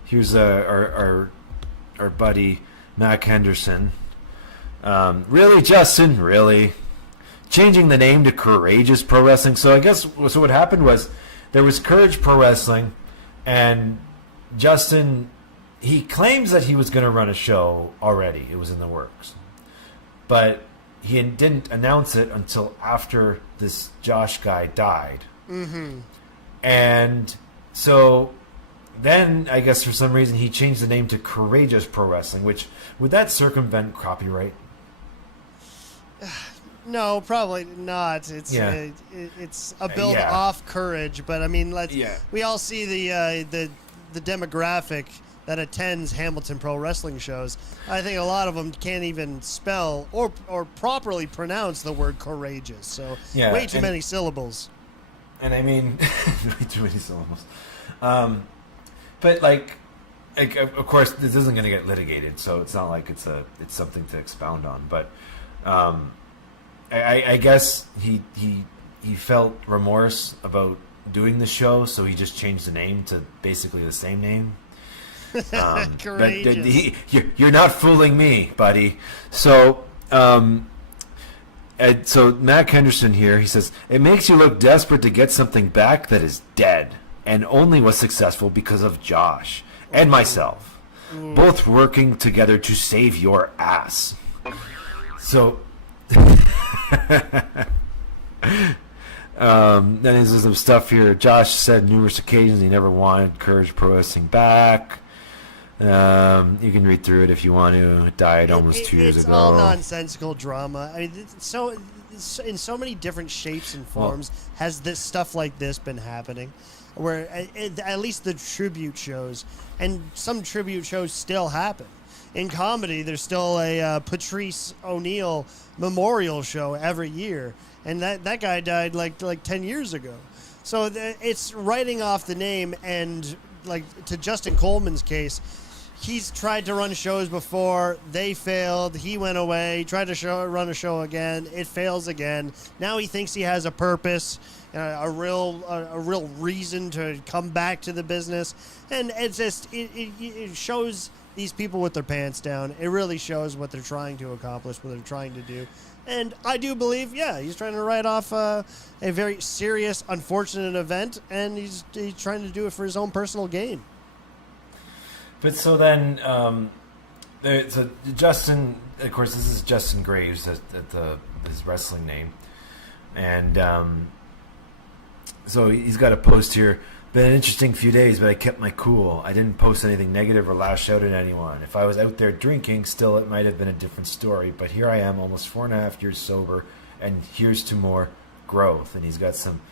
Here's our buddy Mac Henderson. Really, Justin? Really? Changing the name to Courageous Pro Wrestling. So I guess what happened was there was Courage Pro Wrestling, and Justin, he claims that he was going to run a show already. It was in the works. But he didn't announce it until after this Josh guy died. Mm-hmm. And so then I guess for some reason he changed the name to Courageous Pro Wrestling, which, would that circumvent copyright? No, probably not. It's it's a build off Courage, but I mean, we all see the demographic that attends Hamilton Pro Wrestling shows. I think a lot of them can't even spell or properly pronounce the word courageous. So way too many syllables. And I mean, way too many syllables. But like, of course, this isn't going to get litigated, so it's not like it's something to expound on. But I guess he felt remorse about doing the show, so he just changed the name to basically the same name. Courageous. You're not fooling me, buddy. So, so Mac Henderson here, he says, it makes you look desperate to get something back that is dead and only was successful because of Josh and myself, both working together to save your ass. So, then there's some stuff here. Josh said numerous occasions he never wanted Courage Pro Wrestling back. You can read through it if you want to. It died almost 2 years ago. It's all nonsensical drama. I mean, it's in so many different shapes and forms has this stuff like this been happening, where at least the tribute shows, and some tribute shows still happen. In comedy, there's still a Patrice O'Neill memorial show every year, and that guy died like 10 years ago. So it's writing off the name, and like to Justin Coleman's case, he's tried to run shows before. They failed. He went away. Tried to run a show again. It fails again. Now he thinks he has a purpose, a real reason to come back to the business. And it's just it shows these people with their pants down. It really shows what they're trying to accomplish, what they're trying to do. And I do believe, he's trying to write off a very serious, unfortunate event, and he's trying to do it for his own personal gain. But so then, so Justin, of course, this is Justin Graves at his wrestling name, and so he's got a post here. Been an interesting few days, but I kept my cool. I didn't post anything negative or lash out at anyone. If I was out there drinking, still it might have been a different story. But here I am, almost 4.5 years sober, and here's to more growth. And he's got some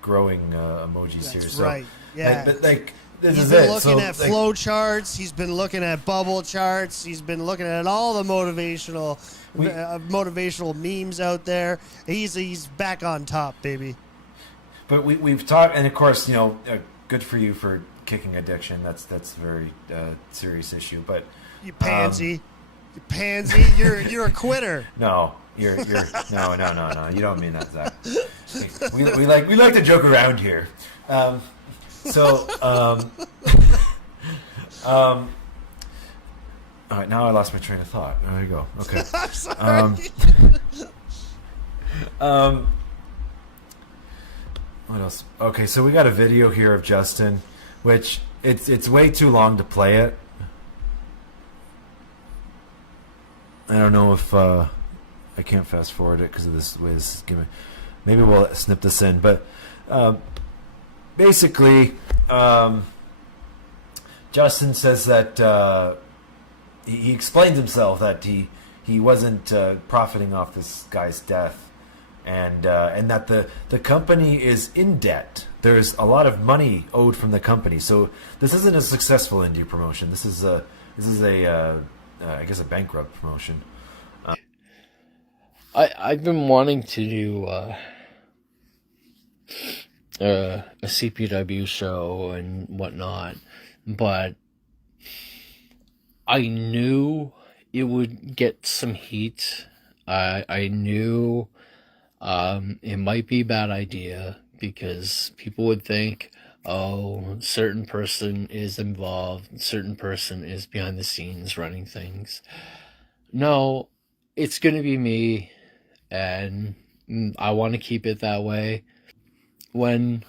growing emojis here. That's so, right. Yeah. But like. He's been looking at flow charts. He's been looking at bubble charts. He's been looking at all the motivational memes out there. He's back on top, baby. But we've talked, and of course, good for you for kicking addiction. That's a very serious issue. But you pansy, you're a quitter. No, you're no. You don't mean that, Zach. We like to joke around here. So, all right, now I lost my train of thought. There you go. Okay. I'm sorry. What else? Okay, so we got a video here of Justin, which it's way too long to play it. I don't know if I can't fast forward it because of this way this is giving. Maybe we'll snip this in, but. Basically, Justin says that he explains himself that he wasn't profiting off this guy's death, and that the company is in debt. There's a lot of money owed from the company, so this isn't a successful indie promotion. This is a I guess a bankrupt promotion. I've been wanting to do a CPW show and whatnot, but I knew it would get some heat. I knew it might be a bad idea because people would think, oh, certain person is involved, certain person is behind the scenes running things. No, it's going to be me, and I want to keep it that way. When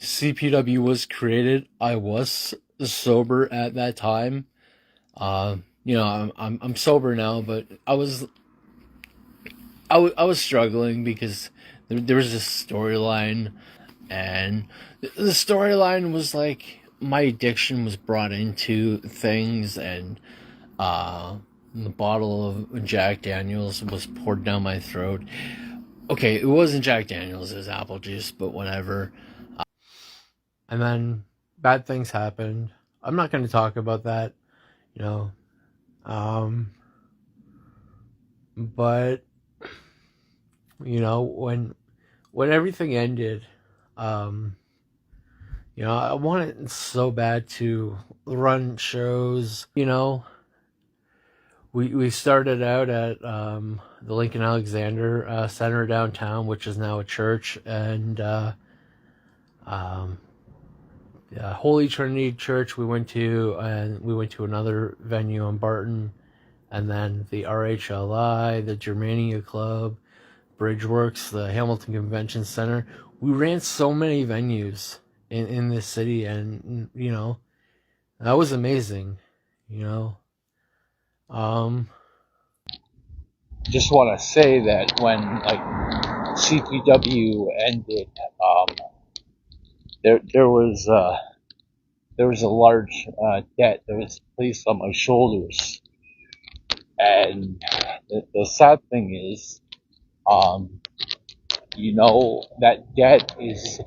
CPW was created, I was sober at that time. I'm sober now, but I was struggling because there was this storyline, and the storyline was like my addiction was brought into things, and the bottle of Jack Daniels was poured down my throat. Okay, it wasn't Jack Daniels, it was apple juice, but whatever. And then bad things happened. I'm not going to talk about that, but, when everything ended, Um, I wanted so bad to run shows. We started out at the Lincoln Alexander Center downtown, which is now a church, and Holy Trinity Church we went to, and we went to another venue in Barton, and then the RHLI, the Germania Club, Bridgeworks, the Hamilton Convention Center. We ran so many venues in this city, and that was amazing. Just want to say that when CPW ended, there was a large debt that was placed on my shoulders, and the sad thing is, that debt is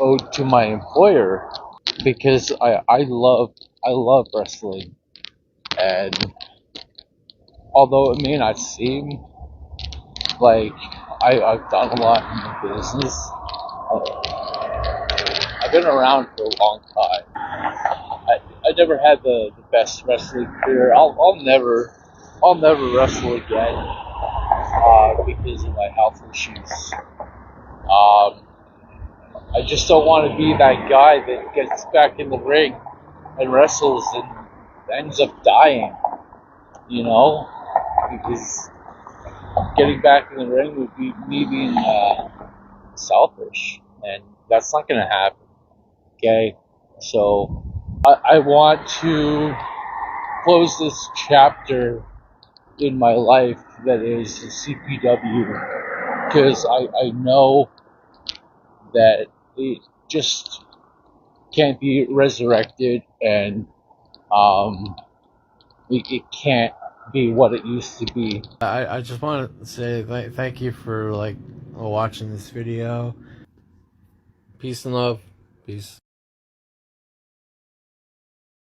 owed to my employer because I love wrestling, and although it may not seem like I've done a lot in the business, I've been around for a long time. I never had the best wrestling career. I'll never wrestle again because of my health issues. I just don't want to be that guy that gets back in the ring and wrestles and ends up dying, because getting back in the ring would be me being selfish, and that's not going to happen. Okay, so I want to close this chapter in my life that is CPW, because I know that it just can't be resurrected, and it can't be what it used to be. I just want to say thank you for watching this video. Peace and love. Peace.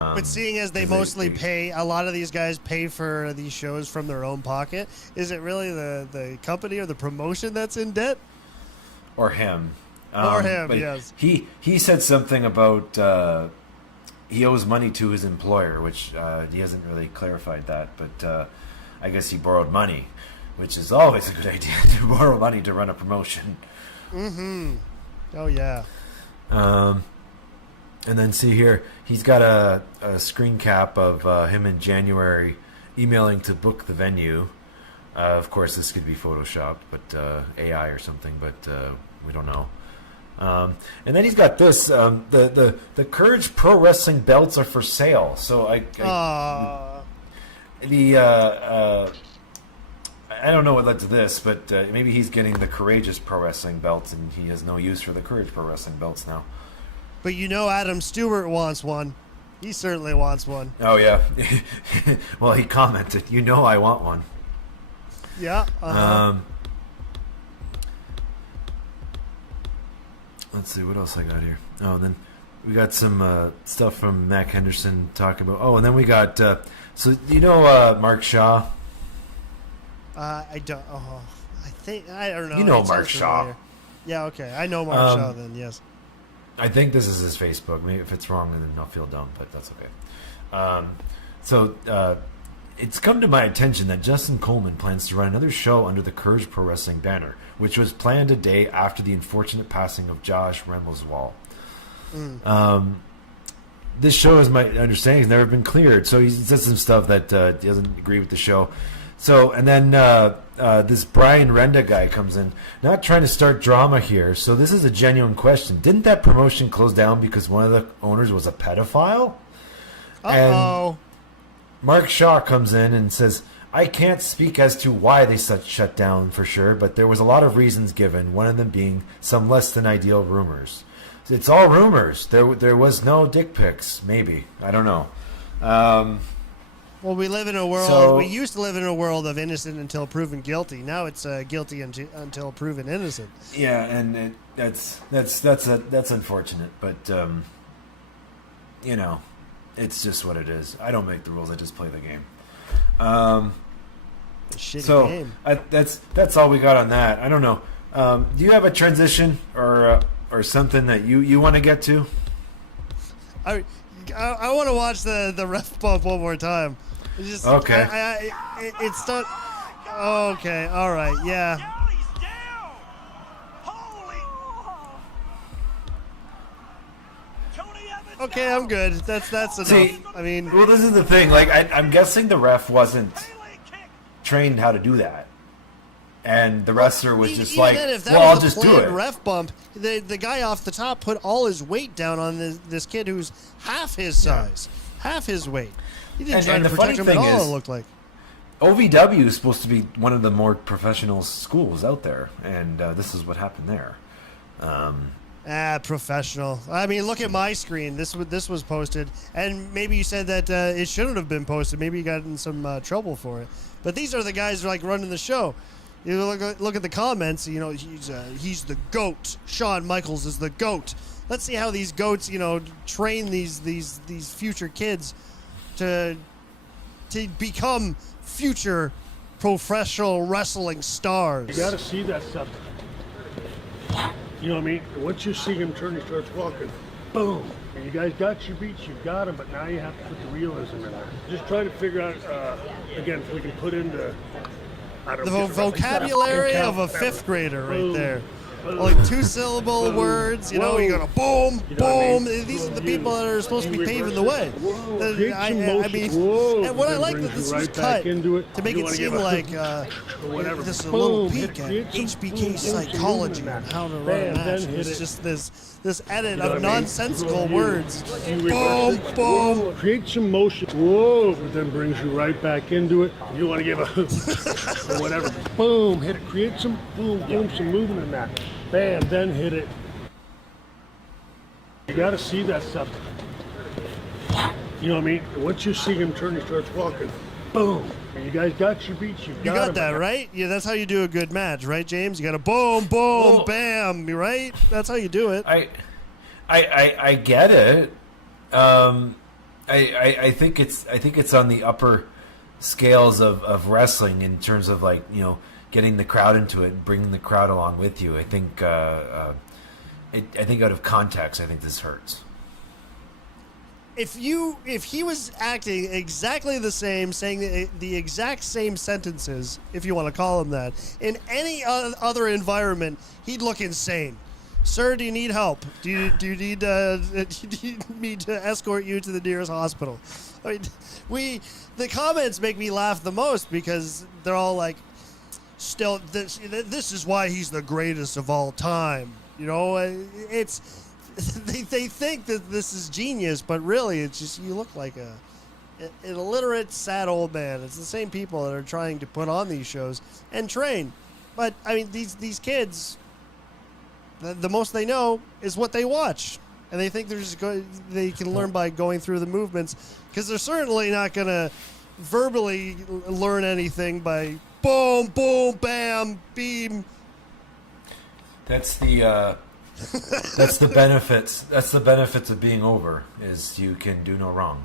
But seeing as they mostly pay, a lot of these guys pay for these shows from their own pocket, is it really the company or the promotion that's in debt? Or him. Or him, but yes. He said something about he owes money to his employer, which he hasn't really clarified that, but I guess he borrowed money, which is always a good idea to borrow money to run a promotion. Mm-hmm. Oh, yeah. And then see here, he's got a screen cap of him in January emailing to book the venue. Of course, this could be photoshopped, but AI or something, but we don't know. And then he's got this: the Courage Pro Wrestling belts are for sale. So I don't know what led to this, but maybe he's getting the Courageous Pro Wrestling belts, and he has no use for the Courage Pro Wrestling belts now. But Adam Stewart wants one. He certainly wants one. Oh yeah. Well, he commented, I want one. Yeah. Uh-huh. Let's see what else I got here. Oh, then we got some stuff from Mac Henderson talking about. Oh, and then we got Mark Shaw. I don't. Oh, I don't know. You know Mark Shaw. Yeah. Okay. I know Mark Shaw. Then yes. I think this is his Facebook. Maybe if it's wrong, then I'll feel dumb, but that's okay. So it's come to my attention that Justin Coleman plans to run another show under the Courage Pro Wrestling banner, which was planned a day after the unfortunate passing of Josh Remleswall. This show, as my understanding, has never been cleared. So he said some stuff that he doesn't agree with the show. So, and then this Brian Renda guy comes in, not trying to start drama here. So this is a genuine question. Didn't that promotion close down because one of the owners was a pedophile? Uh-oh. And Mark Shaw comes in and says, I can't speak as to why they shut down for sure, but there was a lot of reasons given, one of them being some less than ideal rumors. It's all rumors. There was no dick pics, maybe. I don't know. Well, we live in a world. We used to live in a world of innocent until proven guilty. Now it's guilty until proven innocent. Yeah, and that's unfortunate, but it's just what it is. I don't make the rules. I just play the game. Shitty game. That's all we got on that. I don't know. Do you have a transition or or something that you want to get to? I want to watch the ref bump one more time. It's just, okay. It's not. Okay. All right. Yeah. Okay, I'm good. That's enough. See, I mean, well, this is the thing. Like, I'm guessing the ref wasn't trained how to do that, and the wrestler was just like, then, if that "Well, was I'll a just do planned it." Ref bump. The guy off the top put all his weight down on this kid who's half his size, half his weight. He didn't try to the protect funny him at thing all. is, It looked like. OVW is supposed to be one of the more professional schools out there, and this is what happened there. Professional. I mean, look at my screen. This was posted, and maybe you said that it shouldn't have been posted. Maybe you got in some trouble for it. But these are the guys who are like running the show. You look at the comments. You know, he's the GOAT. Shawn Michaels is the GOAT. Let's see how these goats, train these future kids to become future professional wrestling stars. You got to see that stuff. You know what I mean? Once you see him turn, he starts walking. Boom. And you guys got your beats, you got him, but now you have to put the realism in there. Just try to figure out, again, if we can put into... The vocabulary of a fifth grader right there. Like two-syllable words, you're gonna boom, boom. These are the people that are supposed to be paving the way. I mean, and what I like that this was cut to make it seem like this is a little peek at HBK psychology and how to run a match. It's just this edit of nonsensical words. Boom, boom. Create some motion. Whoa, but then brings you right back into it. You want to give a or whatever. Boom, hit it. Create some boom, some movement in that. Bam, then hit it. You got to see that stuff. You know what I mean? Once you see him turn, he starts walking. Boom. And you guys got your beats. You got that, right? Yeah, that's how you do a good match, right, James? You got to boom, boom, bam, right? That's how you do it. I get it. I think it's on the upper scales of wrestling in terms of getting the crowd into it and bringing the crowd along with you. I think I think out of context, I think this hurts. If he was acting exactly the same, saying the exact same sentences, if you want to call him that, in any other environment, he'd look insane. Sir, do you need help? Do you need me to escort you to the nearest hospital? I mean, the comments make me laugh the most because they're all like, still, this is why he's the greatest of all time. It's they think that this is genius, but really it's just you look like an illiterate, sad old man. It's the same people that are trying to put on these shows and train. But I mean, these kids, the most they know is what they watch, and they think they can learn by going through the movements, because they're certainly not going to verbally learn anything by boom, boom, bam, beam. That's the benefits. That's the benefits of being over, is you can do no wrong.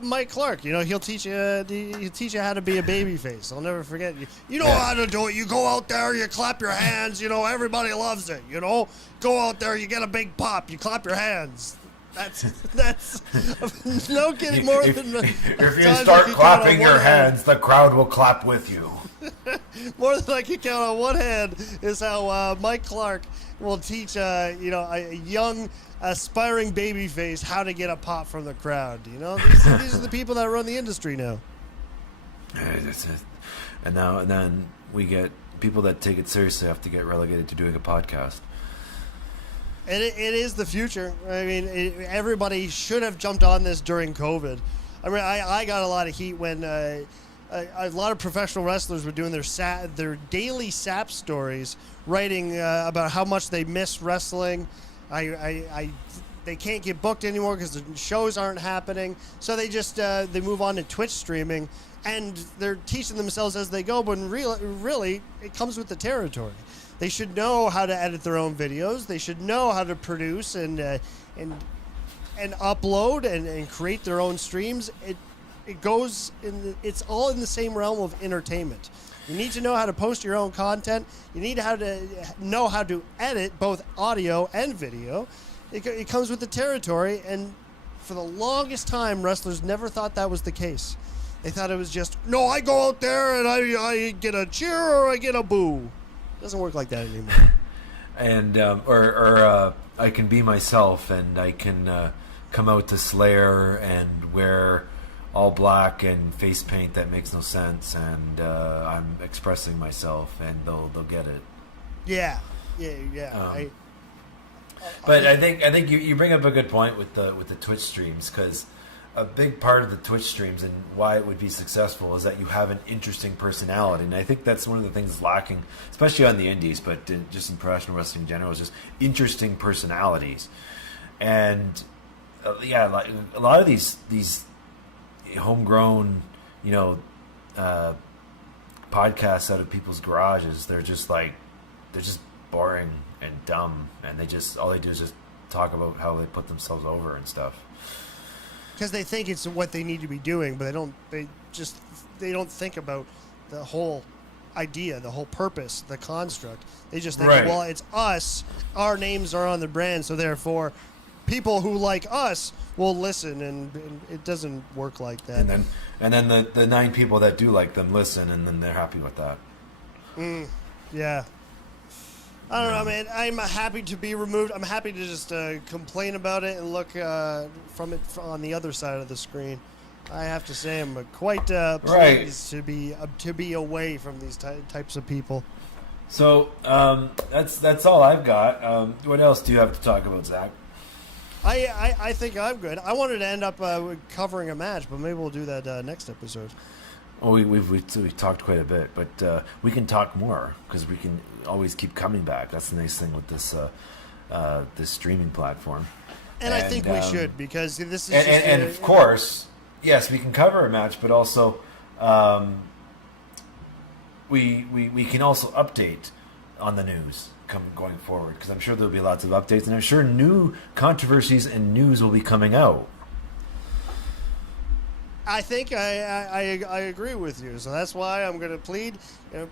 Mike Clark, he'll teach you how to be a baby face. I'll never forget. You know how to do it. You go out there, you clap your hands, everybody loves it, Go out there, you get a big pop, you clap your hands. That's no kidding. More than if you start clapping your hands, the crowd will clap with you. More than I can count on one hand is how Mike Clark will teach a young aspiring babyface how to get a pop from the crowd. These are the people that run the industry now. That's it. And then we get people that take it seriously have to get relegated to doing a podcast. It is the future. I mean, everybody should have jumped on this during COVID. I mean, I got a lot of heat when a lot of professional wrestlers were doing their daily SAP stories, writing about how much they miss wrestling. They can't get booked anymore because the shows aren't happening. So they just they move on to Twitch streaming, and they're teaching themselves as they go. But really, it comes with the territory. They should know how to edit their own videos. They should know how to produce and upload and create their own streams. It's all in the same realm of entertainment. You need to know how to post your own content. You need to know how to edit both audio and video. It comes with the territory, and for the longest time, wrestlers never thought that was the case. They thought it was just, no, I go out there and I get a cheer or I get a boo. It doesn't work like that anymore. And or I can be myself, and I can come out to Slayer and wear all black and face paint that makes no sense, and I'm expressing myself, and they'll get it. Yeah. But I think you bring up a good point with the Twitch streams, because a big part of the Twitch streams and why it would be successful is that you have an interesting personality, and I think that's one of the things lacking, especially on the indies, but just in professional wrestling in general, is just interesting personalities. And like a lot of these homegrown, podcasts out of people's garages, they're just boring and dumb, and all they do is just talk about how they put themselves over and stuff. Because they think it's what they need to be doing, but they don't think about the whole idea, the whole purpose, the construct. They just think, right, well, it's us, our names are on the brand, so therefore people who like us will listen, and it doesn't work like that. And then the 9 people that do like them listen, and then they're happy with that. Yeah. I don't know, man. I'm happy to be removed. I'm happy to just complain about it and look from it on the other side of the screen. I have to say, I'm quite pleased to be away from these types of people. So that's all I've got. What else do you have to talk about, Zach? I think I'm good. I wanted to end up covering a match, but maybe we'll do that next episode. Oh, we've talked quite a bit, but we can talk more because we can always keep coming back. That's the nice thing with this streaming platform. And I think we should, because this is and of course, yes, we can cover a match, but also we can also update on the news going forward, because I'm sure there'll be lots of updates, and I'm sure new controversies and news will be coming out. I think I agree with you, so that's why I'm going to plead,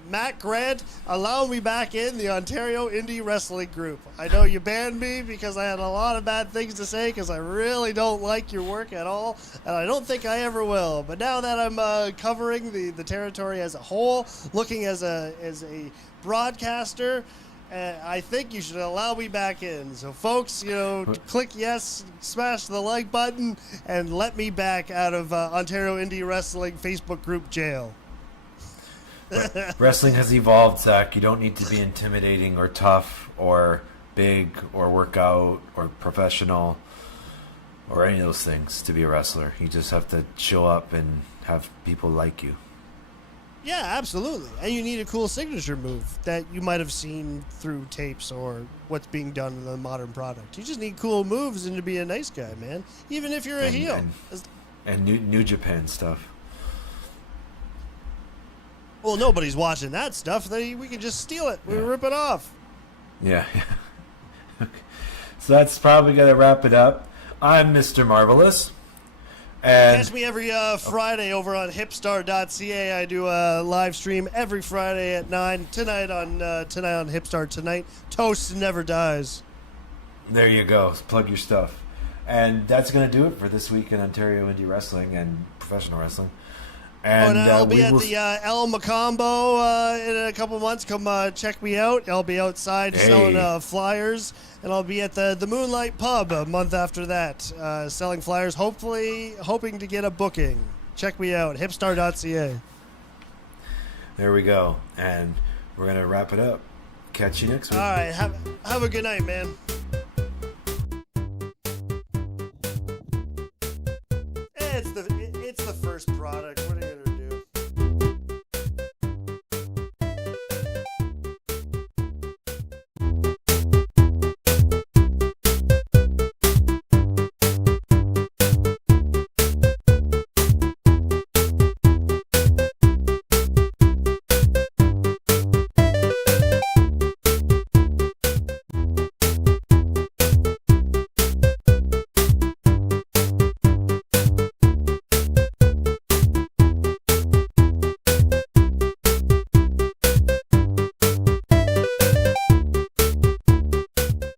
Matt Grant, allow me back in the Ontario Indie Wrestling Group. I know you banned me because I had a lot of bad things to say, because I really don't like your work at all, and I don't think I ever will. But now that I'm covering the territory as a whole, looking as a broadcaster, I think you should allow me back in. So, folks, click yes, smash the like button, and let me back out of Ontario Indie Wrestling Facebook group jail. Wrestling has evolved, Zach. You don't need to be intimidating or tough or big or work out or professional or any of those things to be a wrestler. You just have to show up and have people like you. Yeah, absolutely. And you need a cool signature move that you might have seen through tapes or what's being done in the modern product. You just need cool moves and to be a nice guy, man. Even if you're a heel. And New Japan stuff. Well, nobody's watching that stuff. We can just steal it. We rip it off. Yeah. Okay. So that's probably going to wrap it up. I'm Mr. Marvelous. And catch me every Friday over on hipstar.ca. I do a live stream every Friday at 9. Tonight on Hipstar Tonight. Toast never dies. There you go. Plug your stuff. And that's going to do it for this week in Ontario Indie Wrestling and professional wrestling. And I'll be at the El Macombo in a couple months. Come check me out. I'll be outside selling flyers. And I'll be at the Moonlight Pub a month after that, selling flyers, hoping to get a booking. Check me out, hipstar.ca. There we go. And we're going to wrap it up. Catch you next week. All right. Have a good night, man.